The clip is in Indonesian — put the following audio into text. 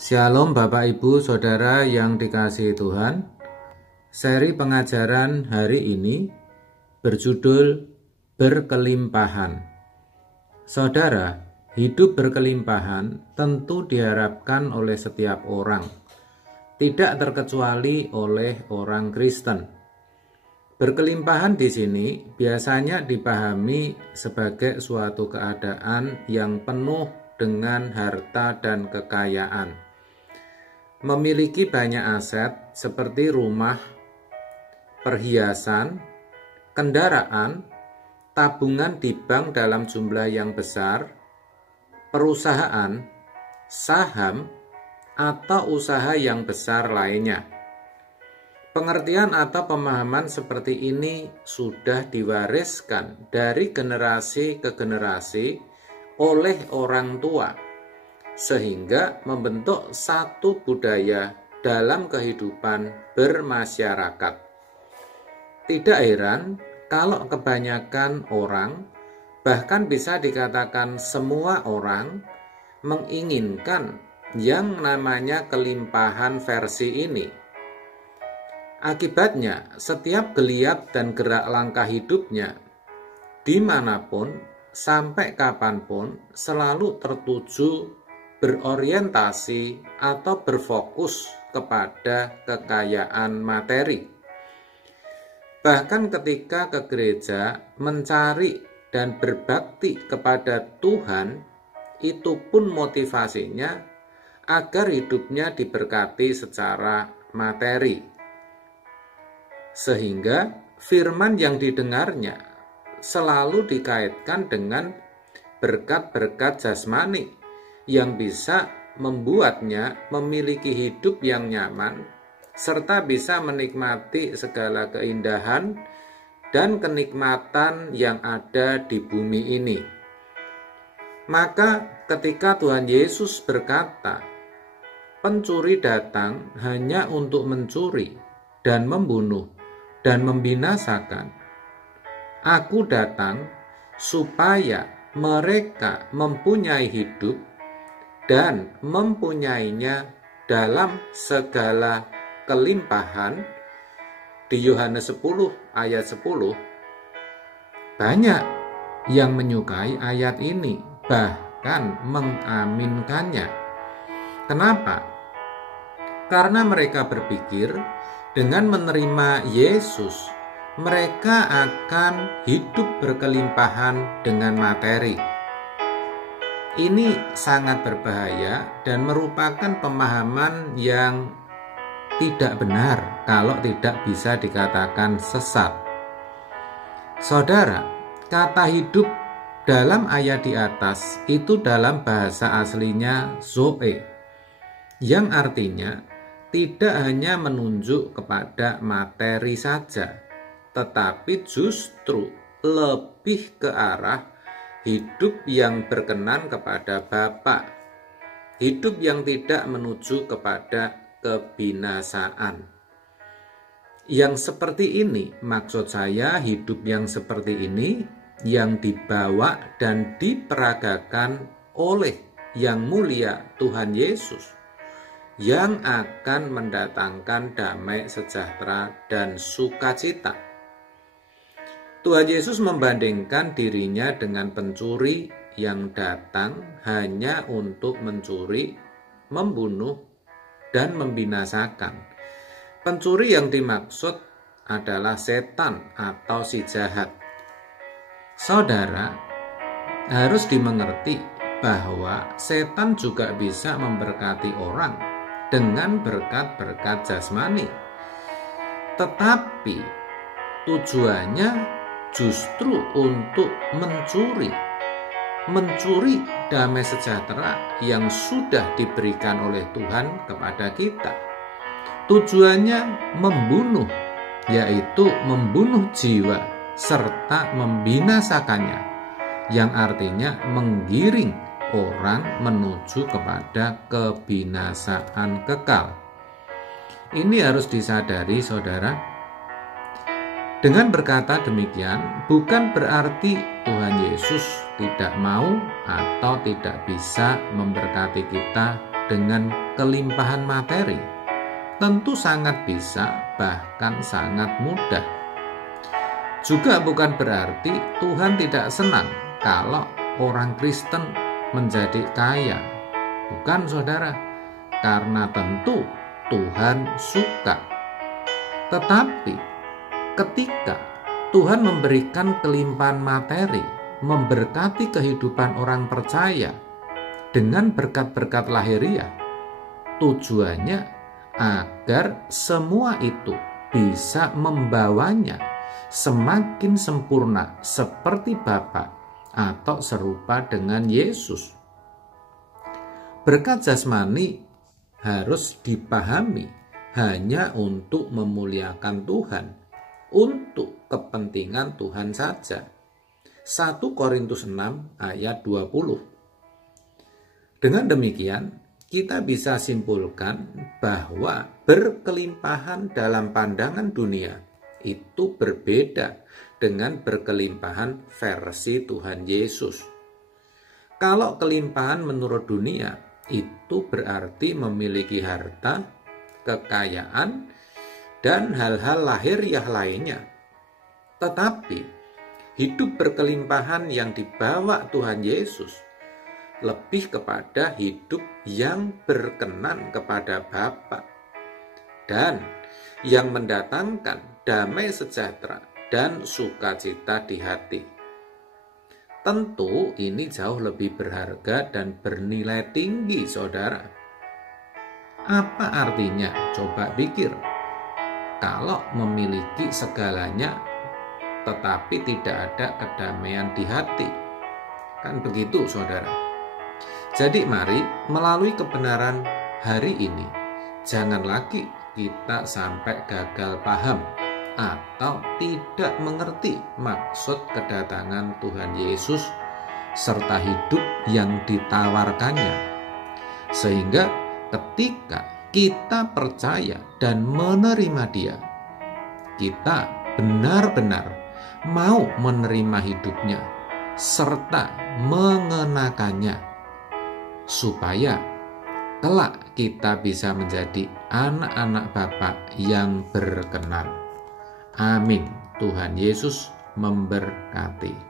Shalom Bapak Ibu Saudara yang dikasihi Tuhan. Seri pengajaran hari ini berjudul Berkelimpahan. Saudara, hidup berkelimpahan tentu diharapkan oleh setiap orang, tidak terkecuali oleh orang Kristen. Berkelimpahan di sini biasanya dipahami sebagai suatu keadaan yang penuh dengan harta dan kekayaan. Memiliki banyak aset seperti rumah, perhiasan, kendaraan, tabungan di bank dalam jumlah yang besar, perusahaan, saham, atau usaha yang besar lainnya. Pengertian atau pemahaman seperti ini sudah diwariskan dari generasi ke generasi oleh orang tua, sehingga membentuk satu budaya dalam kehidupan bermasyarakat. Tidak heran kalau kebanyakan orang, bahkan bisa dikatakan semua orang, menginginkan yang namanya kelimpahan versi ini. Akibatnya, setiap geliat dan gerak langkah hidupnya, dimanapun, sampai kapanpun, selalu tertuju berorientasi atau berfokus kepada kekayaan materi. Bahkan ketika ke gereja mencari dan berbakti kepada Tuhan, itu pun motivasinya agar hidupnya diberkati secara materi. Sehingga firman yang didengarnya selalu dikaitkan dengan berkat-berkat jasmani yang bisa membuatnya memiliki hidup yang nyaman, serta bisa menikmati segala keindahan dan kenikmatan yang ada di bumi ini. Maka ketika Tuhan Yesus berkata, "Pencuri datang hanya untuk mencuri dan membunuh dan membinasakan. Aku datang supaya mereka mempunyai hidup dan mempunyainya dalam segala kelimpahan." Di Yohanes 10 ayat 10, banyak yang menyukai ayat ini, bahkan mengaminkannya. Kenapa? Karena mereka berpikir dengan menerima Yesus, mereka akan hidup berkelimpahan dengan materi. Ini sangat berbahaya dan merupakan pemahaman yang tidak benar kalau tidak bisa dikatakan sesat. Saudara, kata hidup dalam ayat di atas itu dalam bahasa aslinya zoe, yang artinya tidak hanya menunjuk kepada materi saja, tetapi justru lebih ke arah hidup yang berkenan kepada Bapa, hidup yang tidak menuju kepada kebinasaan. Yang seperti ini, maksud saya hidup yang seperti ini yang dibawa dan diperagakan oleh Yang Mulia Tuhan Yesus, yang akan mendatangkan damai sejahtera dan sukacita. Tuhan Yesus membandingkan dirinya dengan pencuri yang datang hanya untuk mencuri, membunuh, dan membinasakan. Pencuri yang dimaksud adalah setan atau si jahat. Saudara, harus dimengerti bahwa setan juga bisa memberkati orang dengan berkat-berkat jasmani. Tetapi tujuannya justru untuk mencuri damai sejahtera yang sudah diberikan oleh Tuhan kepada kita. Tujuannya membunuh, yaitu membunuh jiwa serta membinasakannya, yang artinya menggiring orang menuju kepada kebinasaan kekal. Ini harus disadari, saudara. Dengan berkata demikian, bukan berarti Tuhan Yesus tidak mau atau tidak bisa memberkati kita dengan kelimpahan materi? Tentu sangat bisa, bahkan sangat mudah. Juga bukan berarti Tuhan tidak senang kalau orang Kristen menjadi kaya. Bukan, saudara, karena tentu Tuhan suka. Tetapi ketika Tuhan memberikan kelimpahan materi, memberkati kehidupan orang percaya dengan berkat-berkat lahiriah, tujuannya agar semua itu bisa membawanya semakin sempurna seperti Bapa atau serupa dengan Yesus. Berkat jasmani harus dipahami hanya untuk memuliakan Tuhan, untuk kepentingan Tuhan saja. 1 Korintus 6 ayat 20. Dengan demikian, kita bisa simpulkan bahwa berkelimpahan dalam pandangan dunia itu berbeda dengan berkelimpahan versi Tuhan Yesus. Kalau kelimpahan menurut dunia itu berarti memiliki harta, kekayaan, dan hal-hal lahiriah lainnya. Tetapi hidup berkelimpahan yang dibawa Tuhan Yesus lebih kepada hidup yang berkenan kepada Bapa dan yang mendatangkan damai sejahtera dan sukacita di hati. Tentu ini jauh lebih berharga dan bernilai tinggi, saudara. Apa artinya? Coba pikir. Kalau memiliki segalanya tetapi tidak ada kedamaian di hati, kan begitu, saudara? Jadi mari melalui kebenaran hari ini, jangan lagi kita sampai gagal paham atau tidak mengerti maksud kedatangan Tuhan Yesus serta hidup yang ditawarkannya. Sehingga ketika kita percaya dan menerima Dia, kita benar-benar mau menerima hidupnya serta mengenakannya, supaya kelak kita bisa menjadi anak-anak Bapa yang berkenan. Amin. Tuhan Yesus memberkati.